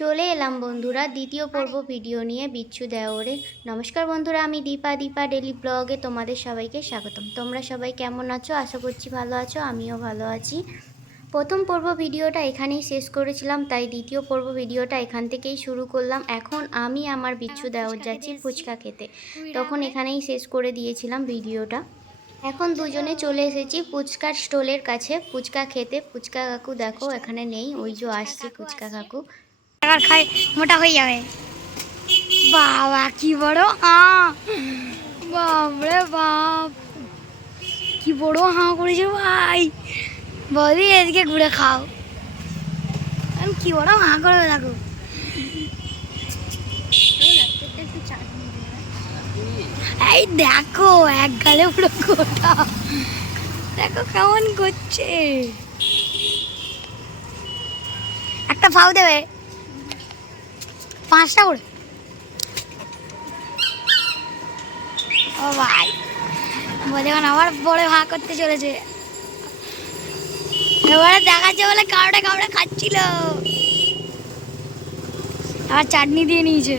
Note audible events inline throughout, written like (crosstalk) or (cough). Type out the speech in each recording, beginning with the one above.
চলে এলাম বন্ধুরা দ্বিতীয় পর্ব ভিডিও নিয়ে। বিচ্ছু দেওরে। নমস্কার বন্ধুরা আমি দীপা দীপা ডেলি ব্লগে তোমাদের সবাইকে স্বাগতম। তোমরা সবাই কেমন আছো? আশা করছি ভালো আছো আমিও ভালো আছি। প্রথম পর্ব ভিডিওটা এখানেই শেষ করেছিলাম তাই দ্বিতীয় পর্ব ভিডিওটা এখান থেকেই শুরু করলাম। এখন আমি আমার বিচ্ছু দেওর যাচ্ছি ফুচকা খেতে। তখন এখানেই শেষ করে দিয়েছিলাম ভিডিওটা। এখন দুজনে চলে এসেছি ফুচকার স্টলের কাছে। ফুচকা খেতে ফুচকা কাকু দেখো এখানে নেই ওই যে আসছে ফুচকা কাকু। টাকার খায় মোটা হয়ে যাবে। বাবা, কি বড় হাঁ বাপরে বাপ। কি বড় হাঁ করেছে ভাই। বলি এদিকে ঘুরে খাও। এখন কি বড় হাঁ করে দেখো। এই দেখো, এক গালে পুরো গোটা। দেখো কেমন করছে। একটা ফাউ দেবে। পাঁচটা করে। ও ভাই, বলে আবার বড় ভাগ করতে চলেছে। এবারে দেখাচ্ছে বলে কামড়ে কামড়ে খাচ্ছিল। আবার চাটনি দিয়ে নিয়েছে।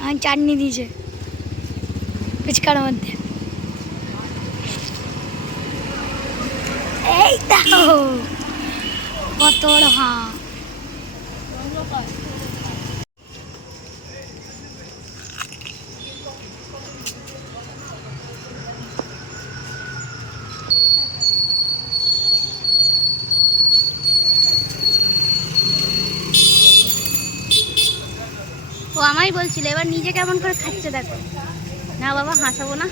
আমার চাটনি দিয়েছে। ফুচকার মধ্যে। এই দেখো, কত বড় হাঁ। ও আমাই বলছিল, এবার নিজে কেমন করে খাচ্ছে দেখো। না বাবা, হাসাবো না।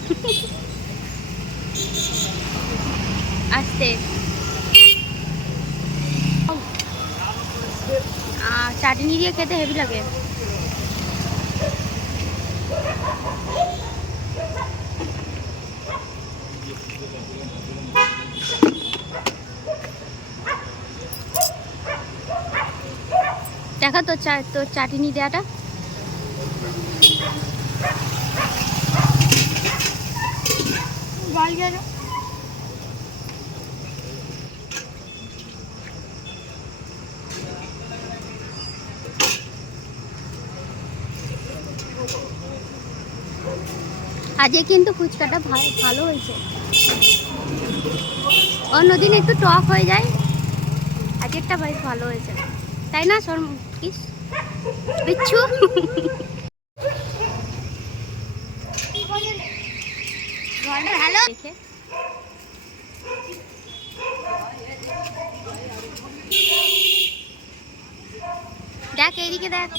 আসতে চাটনি দিয়ে খেতে হেভি লাগে। দেখা তোর চা, তোর চাটনি দেওয়াটা গেল আজকে কিন্তু ফুচকাটা ভালো হয়েছে। অন্যদিন একটু টক হয়ে যায়। আজকেরটা বেশ ভালো হয়েছে। তাই না কি? বিচ্ছু? (laughs) দেখে এইদিকে দেখ।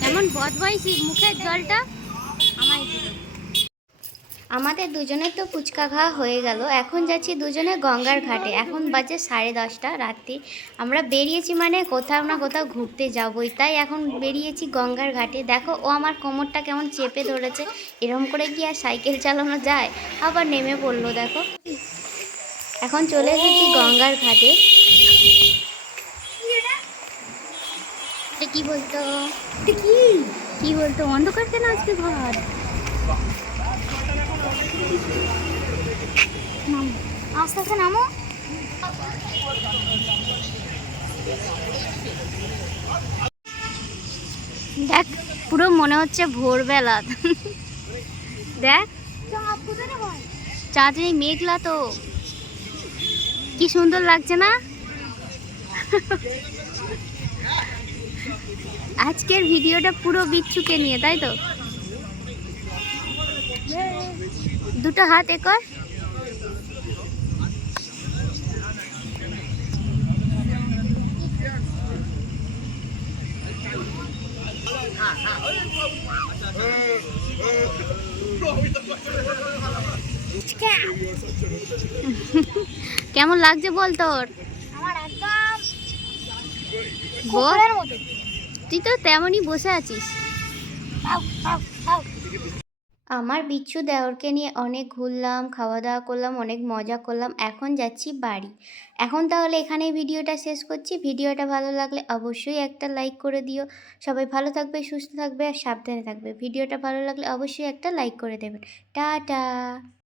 কেমন বদমাইশি মুখের জলটা? আমাদের দুজনের তো ফুচকা খাওয়া হয়ে গেল। এখন যাচ্ছি দুজনে গঙ্গার ঘাটে। এখন বাজে সাড়ে দশটা রাত্রি। আমরা বেরিয়েছি মানে কোথাও না কোথাও ঘুরতে যাবই। তাই এখন বেরিয়েছি গঙ্গার ঘাটে। দেখো ও আমার কোমরটা কেমন চেপে ধরেছে। এরম করে কি আর সাইকেল চালানো যায়? আবার নেমে পড়ল দেখো। এখন চলে এসেছি গঙ্গার ঘাটে। কি বলতো? কি? কি বলতো? অন্ধকার কেন আজকে ঘর? নামো দেখ, পুরো মনে হচ্ছে ভোরবেলা। দেখ, চাঁদনি মেঘলা তো। কি সুন্দর লাগছে না? আজকের ভিডিওটা পুরো বিচ্ছুকে নিয়ে, তাই তো? দুটো হাত এ কর কেমন লাগছে বল তোর? তুই তো তেমনই বসে আছিস। আমার বিচ্ছু দেওরকে নিয়ে অনেক ঘুরলাম খাওয়া দাওয়া করলাম, অনেক মজা করলাম, এখন যাচ্ছি বাড়ি। এখন তাহলে এখানেই ভিডিওটা শেষ করছি। ভিডিওটা ভালো লাগলে অবশ্যই একটা লাইক করে দিও। সবাই ভালো থাকবে, সুস্থ থাকবে আর সাবধানে থাকবে। ভিডিওটা ভালো লাগলে অবশ্যই একটা লাইক করে দেবেন। টাটা!